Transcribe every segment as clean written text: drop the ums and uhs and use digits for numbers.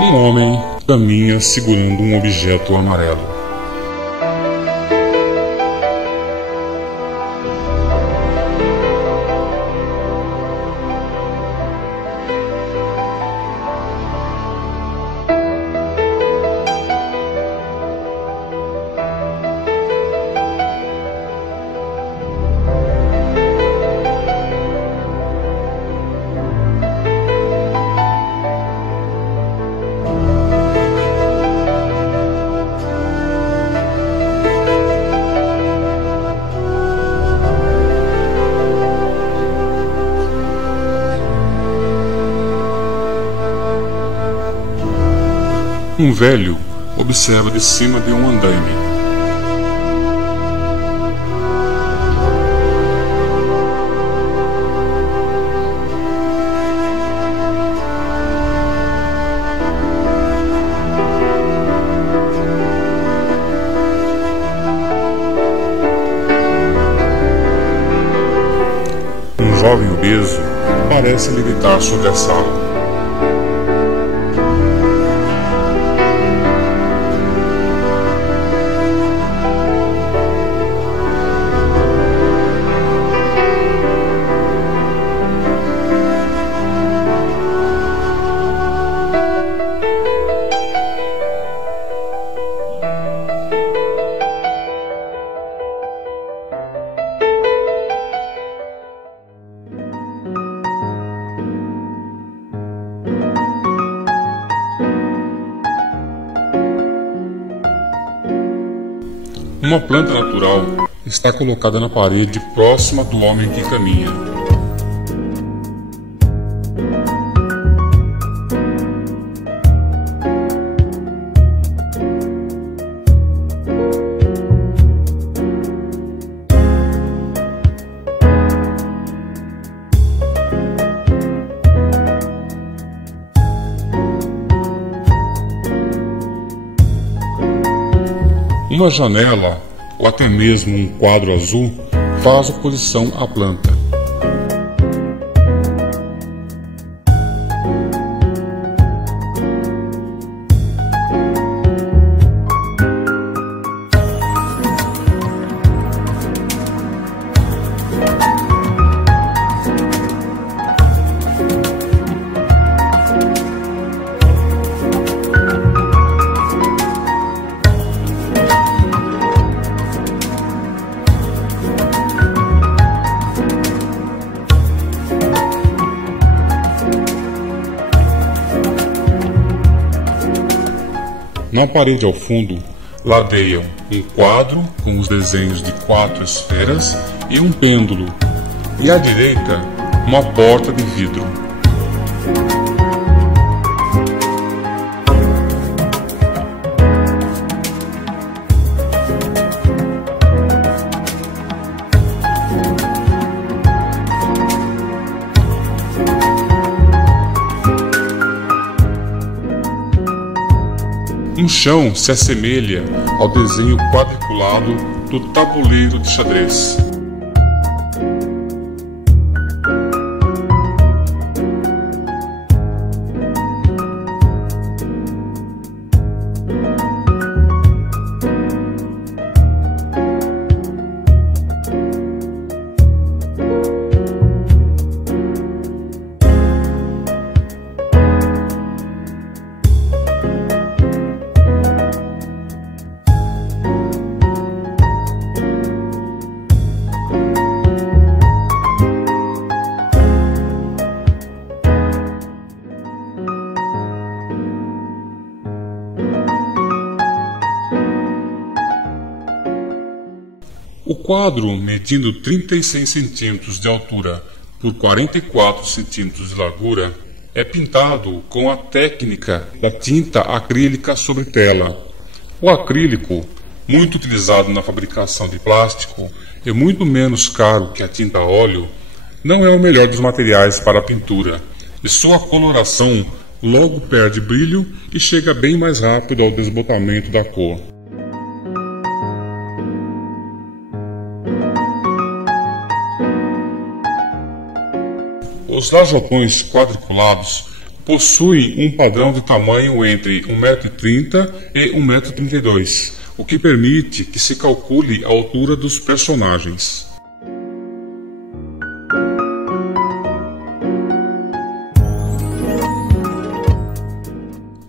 Um homem caminha segurando um objeto amarelo. Um velho observa de cima de um andaime. Um jovem obeso parece levitar sobre a sala. Uma planta natural está colocada na parede próxima do homem que caminha. Uma janela, ou até mesmo um quadro azul, faz oposição à planta. Na parede ao fundo, ladeiam um quadro com os desenhos de 4 esferas e um pêndulo, e à direita, uma porta de vidro. Um chão se assemelha ao desenho quadriculado do tabuleiro de xadrez. O quadro, medindo 36 centímetros de altura por 44 centímetros de largura, é pintado com a técnica da tinta acrílica sobre tela. O acrílico, muito utilizado na fabricação de plástico, é muito menos caro que a tinta a óleo, não é o melhor dos materiais para a pintura, e sua coloração logo perde brilho e chega bem mais rápido ao desbotamento da cor. Os lajotões quadriculados possuem um padrão de tamanho entre 1,30 m e 1,32 m, o que permite que se calcule a altura dos personagens.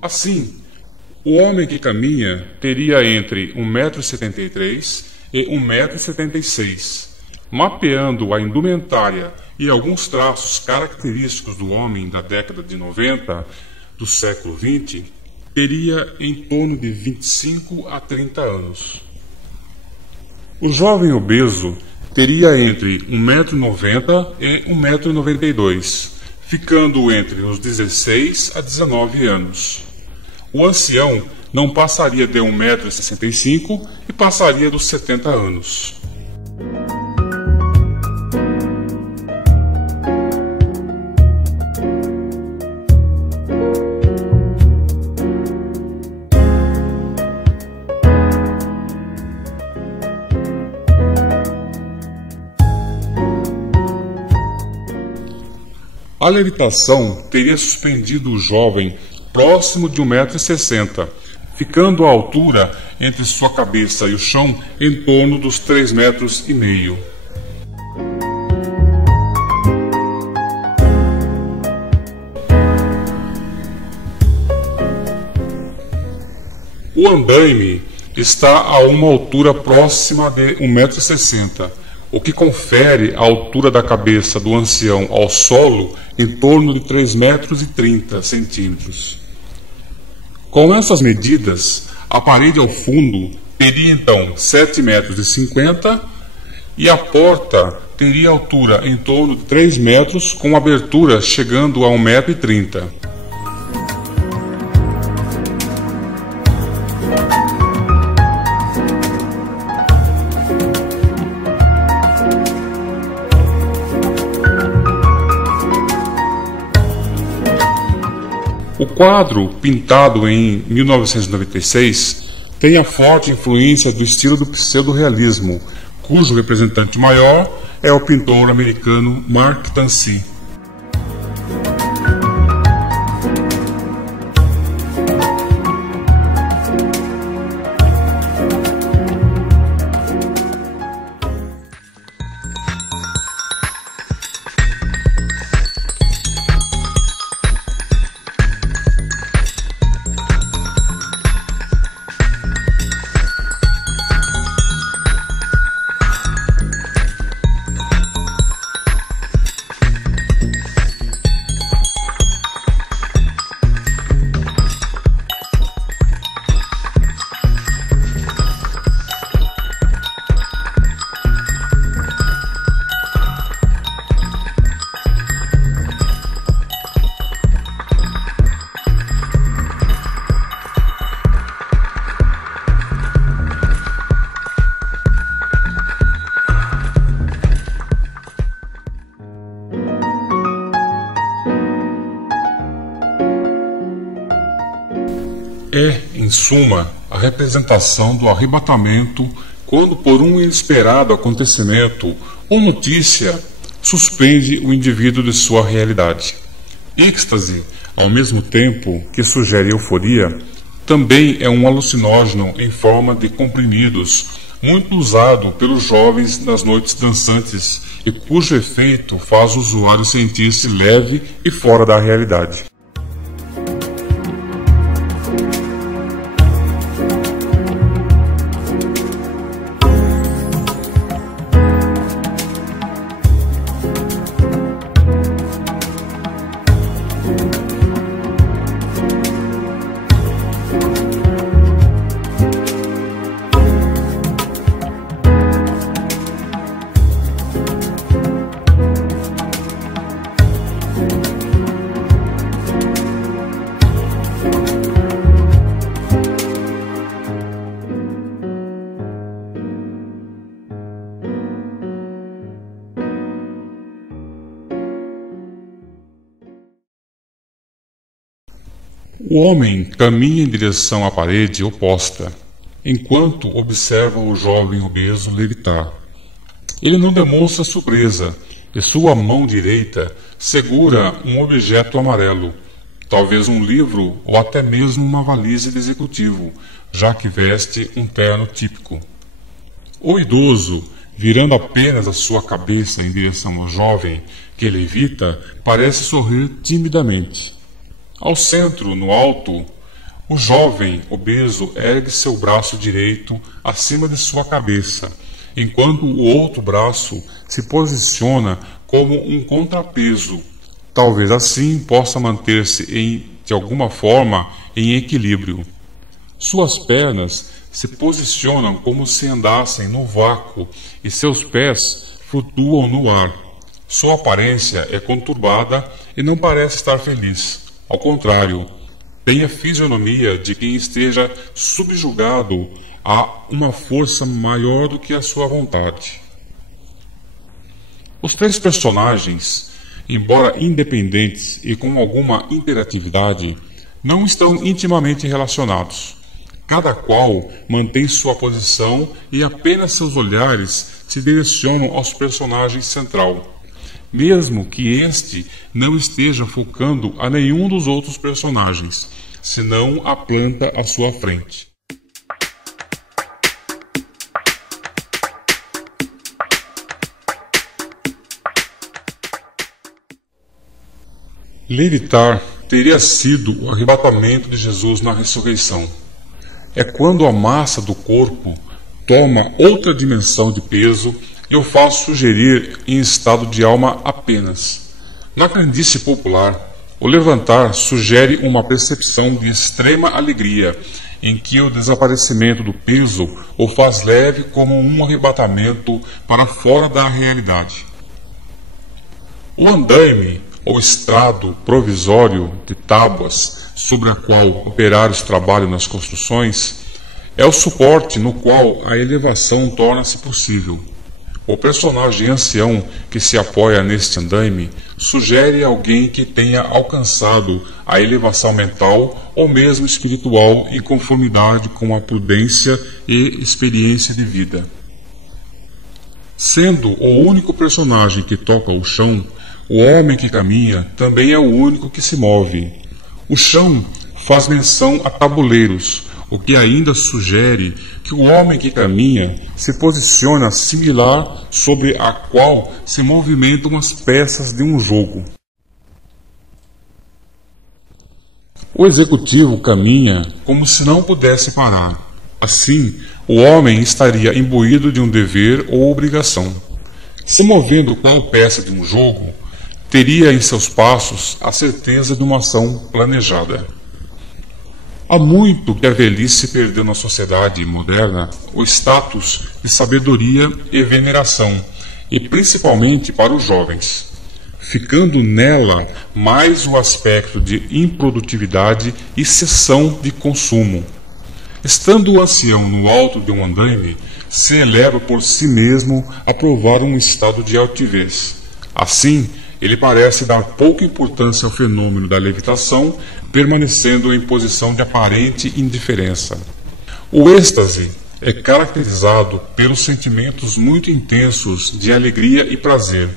Assim, o homem que caminha teria entre 1,73 m e 1,76 m. Mapeando a indumentária e alguns traços característicos do homem da década de 90 do século XX, teria em torno de 25 a 30 anos. O jovem obeso teria entre 1,90 m e 1,92 m, ficando entre os 16 a 19 anos. O ancião não passaria de 1,65 m e passaria dos 70 anos. A levitação teria suspendido o jovem próximo de 1,60 m, ficando a altura entre sua cabeça e o chão em torno dos 3,5 metros. O andaime está a uma altura próxima de 1,60 m, o que confere a altura da cabeça do ancião ao solo em torno de 3,30 m. Com essas medidas, a parede ao fundo teria então 7,50 metros e a porta teria altura em torno de 3 metros, com abertura chegando a 1,30 m. O quadro, pintado em 1996, tem a forte influência do estilo do pseudo-realismo, cujo representante maior é o pintor americano Mark Tansey. É, em suma, a representação do arrebatamento quando, por um inesperado acontecimento ou notícia, suspende o indivíduo de sua realidade. Êxtase, ao mesmo tempo que sugere euforia, também é um alucinógeno em forma de comprimidos, muito usado pelos jovens nas noites dançantes e cujo efeito faz o usuário sentir-se leve e fora da realidade. O homem caminha em direção à parede oposta, enquanto observa o jovem obeso levitar. Ele não demonstra surpresa, e sua mão direita segura um objeto amarelo, talvez um livro ou até mesmo uma valise de executivo, já que veste um terno típico. O idoso, virando apenas a sua cabeça em direção ao jovem, que ele evita, parece sorrir timidamente. Ao centro, no alto, o jovem obeso ergue seu braço direito acima de sua cabeça, enquanto o outro braço se posiciona como um contrapeso. Talvez assim possa manter-se de alguma forma em equilíbrio. Suas pernas se posicionam como se andassem no vácuo e seus pés flutuam no ar. Sua aparência é conturbada e não parece estar feliz. Ao contrário, tem a fisionomia de quem esteja subjugado a uma força maior do que a sua vontade. Os três personagens, embora independentes e com alguma interatividade, não estão intimamente relacionados. Cada qual mantém sua posição e apenas seus olhares se direcionam aos personagens central, mesmo que este não esteja focando a nenhum dos outros personagens, senão a planta à sua frente. Levitar teria sido o arrebatamento de Jesus na ressurreição. É quando a massa do corpo toma outra dimensão de peso e o faz sugerir em estado de alma apenas. Na crendice popular, o levantar sugere uma percepção de extrema alegria, em que o desaparecimento do peso o faz leve como um arrebatamento para fora da realidade. O andaime, ou estrado provisório de tábuas sobre a qual operários trabalham nas construções, é o suporte no qual a elevação torna-se possível. O personagem ancião que se apoia neste andaime sugere alguém que tenha alcançado a elevação mental ou mesmo espiritual em conformidade com a prudência e experiência de vida. Sendo o único personagem que toca o chão, o homem que caminha também é o único que se move. O chão faz menção a tabuleiros, o que ainda sugere que o homem que caminha se posiciona similar sobre a qual se movimentam as peças de um jogo. O executivo caminha como se não pudesse parar. Assim, o homem estaria imbuído de um dever ou obrigação. Se movendo qual peça de um jogo, teria em seus passos a certeza de uma ação planejada. Há muito que a velhice perdeu na sociedade moderna o status de sabedoria e veneração, e principalmente para os jovens, ficando nela mais o aspecto de improdutividade e cessão de consumo. Estando o ancião no alto de um andaime, se eleva por si mesmo a provar um estado de altivez. Assim, ele parece dar pouca importância ao fenômeno da levitação, permanecendo em posição de aparente indiferença. O êxtase é caracterizado pelos sentimentos muito intensos de alegria e prazer.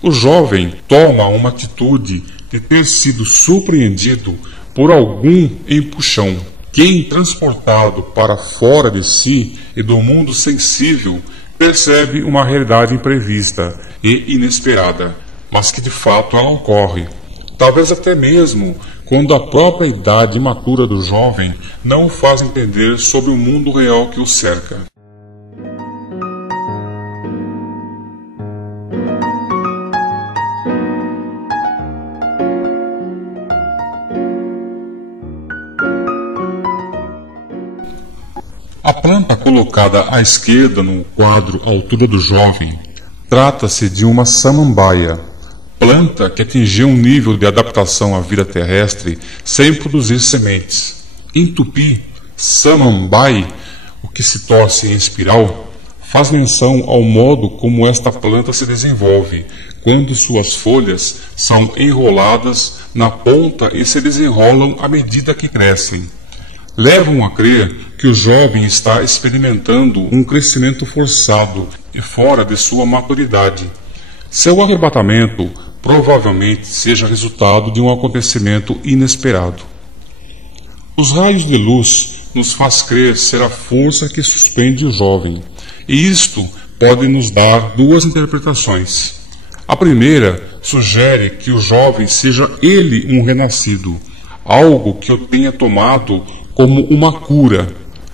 O jovem toma uma atitude de ter sido surpreendido por algum empuxão. Quem, transportado para fora de si e do mundo sensível, percebe uma realidade imprevista e inesperada, mas que de fato ela ocorre, talvez até mesmo quando a própria idade imatura do jovem não o faz entender sobre o mundo real que o cerca. A planta colocada à esquerda no quadro à altura do jovem trata-se de uma samambaia, planta que atingiu um nível de adaptação à vida terrestre sem produzir sementes. Em tupi, samambai, o que se torce em espiral, faz menção ao modo como esta planta se desenvolve, quando suas folhas são enroladas na ponta e se desenrolam à medida que crescem. Levam a crer que o jovem está experimentando um crescimento forçado e fora de sua maturidade. Seu arrebatamento provavelmente seja resultado de um acontecimento inesperado. Os raios de luz nos faz crer ser a força que suspende o jovem, e isto pode nos dar duas interpretações. A primeira sugere que o jovem seja ele um renascido, algo que eu tenha tomado como uma cura.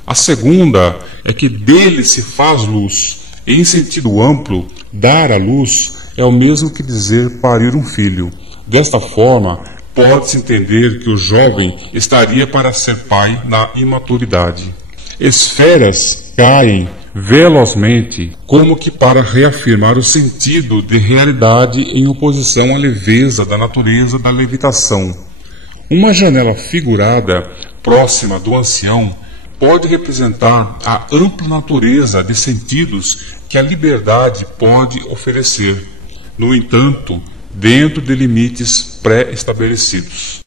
A segunda é que dele se faz luz, e em sentido amplo, dar a luz é o mesmo que dizer parir um filho. Desta forma, pode-se entender que o jovem estaria para ser pai na imaturidade. Esferas caem velozmente, como que para reafirmar o sentido de realidade em oposição à leveza da natureza da levitação. Uma janela figurada próxima do ancião pode representar a ampla natureza de sentidos que a liberdade pode oferecer, no entanto, dentro de limites pré-estabelecidos.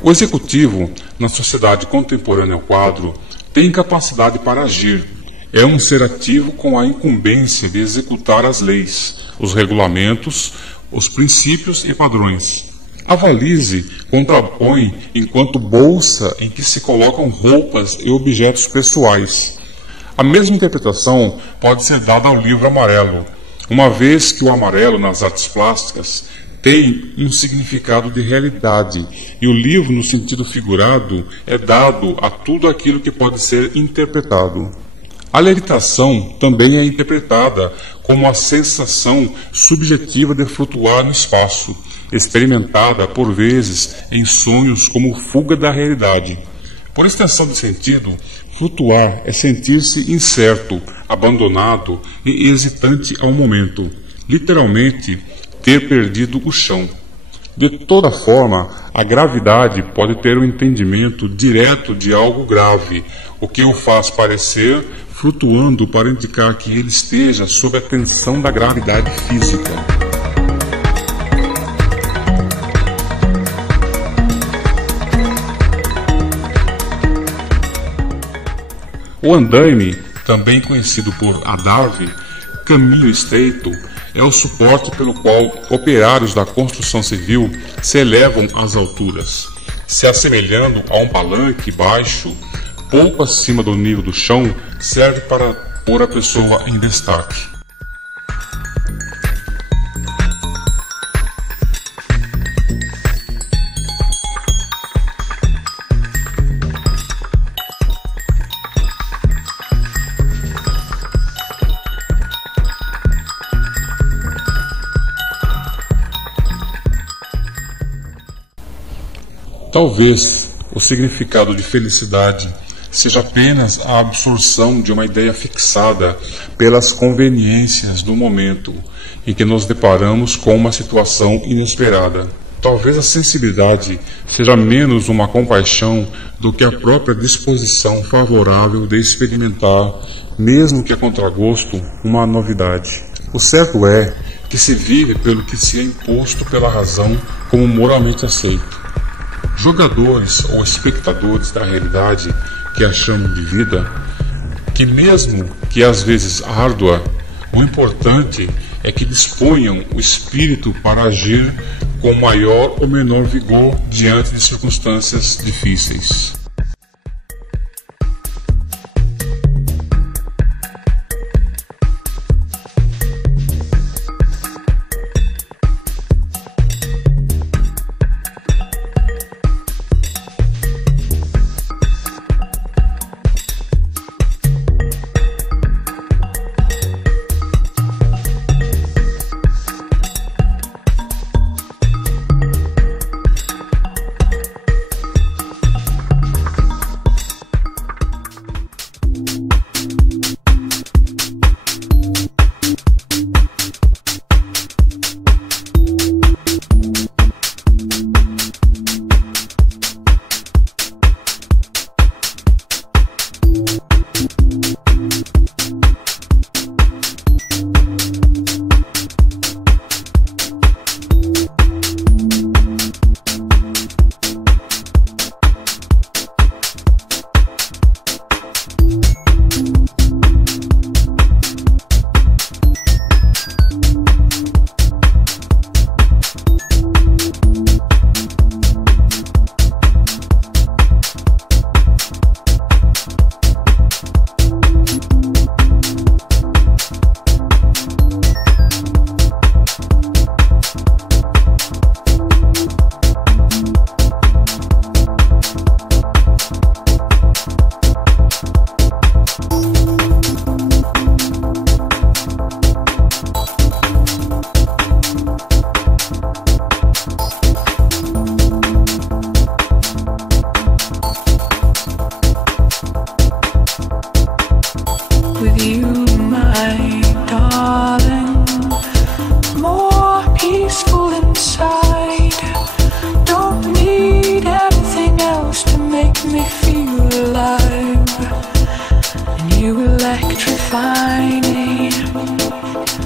O executivo, na sociedade contemporânea ao quadro, tem capacidade para agir. É um ser ativo com a incumbência de executar as leis, os regulamentos, os princípios e padrões. A valise contrapõe enquanto bolsa em que se colocam roupas e objetos pessoais. A mesma interpretação pode ser dada ao livro amarelo, uma vez que o amarelo nas artes plásticas tem um significado de realidade, e o livro, no sentido figurado, é dado a tudo aquilo que pode ser interpretado. A levitação também é interpretada como a sensação subjetiva de flutuar no espaço, experimentada por vezes em sonhos como fuga da realidade. Por extensão de sentido, flutuar é sentir-se incerto, abandonado e hesitante ao momento, literalmente ter perdido o chão. De toda forma, a gravidade pode ter um entendimento direto de algo grave, o que o faz parecer flutuando para indicar que ele esteja sob a tensão da gravidade física. O andaime, também conhecido por adarve, caminho estreito, é o suporte pelo qual operários da construção civil se elevam às alturas, se assemelhando a um palanque baixo, pouco acima do nível do chão, serve para pôr a pessoa em destaque. Talvez o significado de felicidade seja apenas a absorção de uma ideia fixada pelas conveniências do momento em que nos deparamos com uma situação inesperada. Talvez a sensibilidade seja menos uma compaixão do que a própria disposição favorável de experimentar, mesmo que a contragosto, uma novidade. O certo é que se vive pelo que se é imposto pela razão como moralmente aceito. Jogadores ou espectadores da realidade que a chamam de vida, que mesmo que às vezes árdua, o importante é que disponham o espírito para agir com maior ou menor vigor diante de circunstâncias difíceis.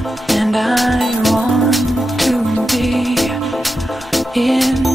and I want to be in